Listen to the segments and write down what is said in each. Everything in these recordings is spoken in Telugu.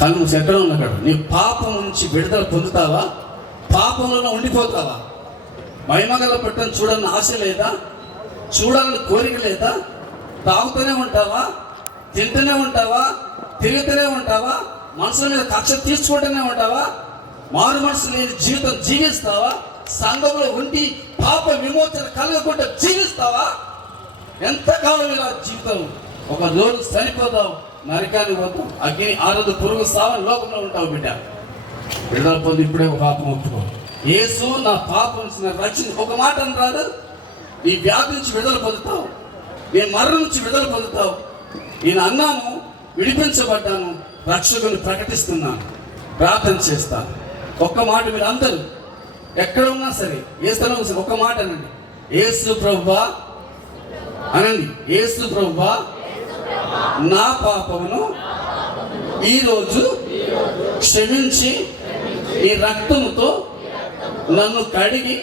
కళ్ళు మూసి ఎక్కడ ఉన్నాడు నీ పాపం నుంచి విడుదల పొందుతావా? పాపంలో ఉండిపోతావా? మహిమగల పట్టణం చూడాలని ఆశ లేదా? చూడాలని కోరిక లేదా? తాగుతూనే ఉంటావా? తింటూనే ఉంటావా? తిరుగుతూనే ఉంటావా? మనసుల మీద కక్ష తీర్చుకుంటూనే ఉంటావా? మారు మనసు లేని జీవితం జీవిస్తావా? సంఘంలో ఉండి పాప విమోచన కలగకుండా జీవిస్తావా? ఎంతకాలం ఇలా జీవితం? ఒక రోజు చనిపోతావు నరకాన్ని పోతావు అగ్ని ఆరదు పురుగు సావని లోకంలో ఉంటావు బిడ్డ. విడుదల పొంది ఇప్పుడే ఒక పాపం ఒప్పుకో. యేసు నా పాపం రక్షణ. ఒక మాట అని రాదు. నీ వ్యాధి నుంచి విడుదల పొందుతావు. నీ మరణం నుంచి విడుదల పొందుతావు. నేను అన్నాను విడిపించబడ్డాను. రక్షకుని ప్రకటిస్తున్నాను. ప్రార్థన చేస్తాను ఒక్క మాట మీరు అందరూ. ఎక్కడ ఉన్నా సరే ఏ స్థలం ఉన్నా సరే ఒక్క మాట అనండి. ఏసు ప్రభువా అనండి. ఏసు ప్రభువా నా పాపమును ఈరోజు క్షమించి ఈ రక్తముతో నన్ను కడిగి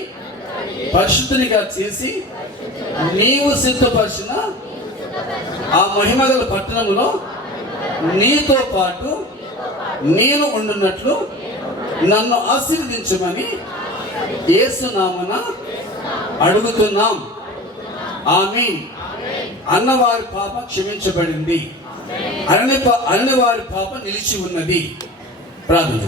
పరిశుద్ధునిగా చేసి నీవు సిద్ధపరిచిన ఆ మహిమగల పట్టణంలో నీతో పాటు నేను ఉండున్నట్లు నన్ను ఆశీర్వదించమని ఏసునామన అడుగుతున్నాం. ఆమె అన్నవారి పాప క్షమించబడింది. అన్ని అన్నవారి పాప నిలిచి ఉన్నది. ప్రార్థన